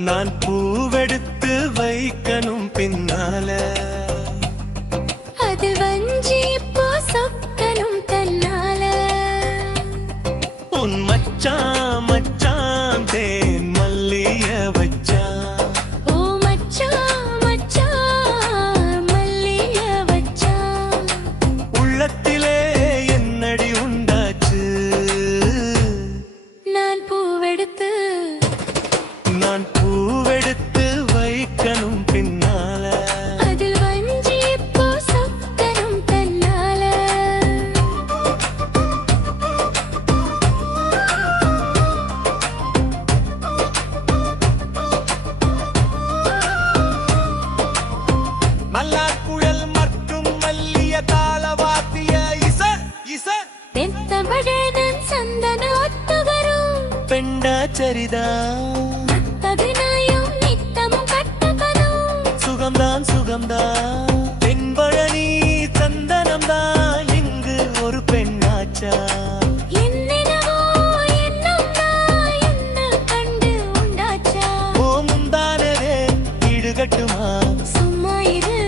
நான் பூவெடுத்து வைக்கணும் பின்னால அது வஞ்சி இப்போ சொக்கனும் தன்னால உன் மச்சான் மச்சான் தேன் மல்லிய வச்சான் ஓ மச்சான் மச்சான் மல்லிய வச்சான் உள்ளத்திலே என்னடி உண்டாச்சு நான் பூவெடுத்து வைக்கணும் பின்னால அதில் வஞ்சி இப்போ சொக்கனும் தன்னால மல்லாக்குழல் மற்றும் மல்லிய தாளவாத்திய இச தென்தமிழன் சந்தன ஒத்துகரும் பெண்டாச்சரிதா சுகம்தான் தென்பழனி சந்தனம்தான் இங்கு ஒரு பெண்ணாச்சா ஓ முந்தானதே ஈடுகட்டுமா சும்மா இரு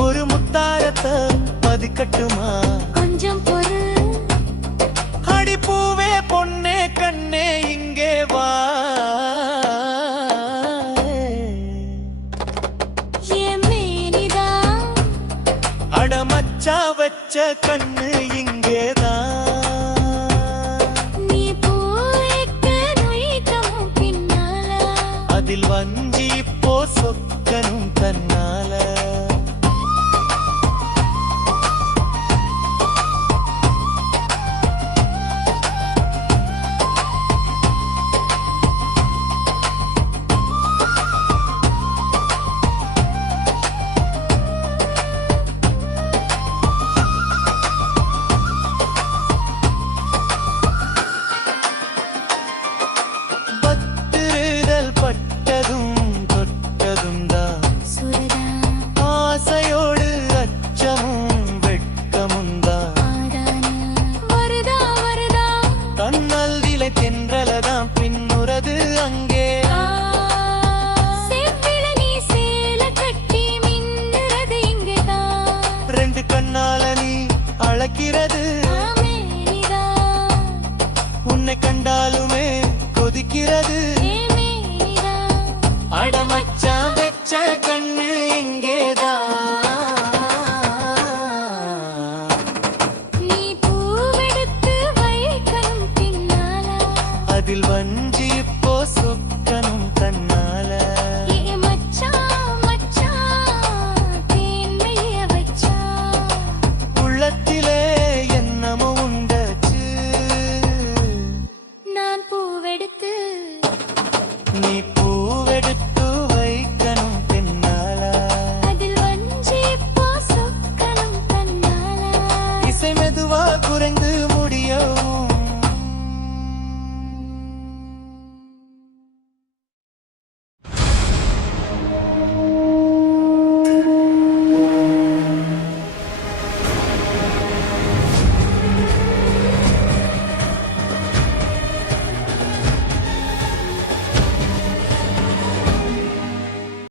ஒரு முத்தாரத்தை பதிக்கட்டுமா கொஞ்சம் பொறு அடி பூவே பொன்னே கண்ணே இங்கே வா அடமச்சா வச்ச கண்ணு இங்கேதான் நீ பூக்கும் பின்னால அதில் வஞ்சி இப்போ சொக்கனும் தன்னால பட்டதும் தொட்டதும் தான் ஆசையோடு அச்சமும் வெட்கமும் தான் கண்ணல் விலை தென்றலதான் பின்னுறது அங்கே ரெண்டு கண்ணால நீ அழைக்கிறது உன்னை கண்டாலுமே கொதிக்கிறது அடமச்சான் வெச்ச கண்ணு எங்கேதான் நீ பூவெடுத்து வைக்கணும் பின்னால அதில் வஞ்சி இப்போ சொக்கனும் தன்னால மச்சான் மச்சான் தேன்மைய வச்சான் உள்ளத்திலே என்னமோ உண்டாச்சு நான் பூவெடுத்து நீ பூவெடுத்து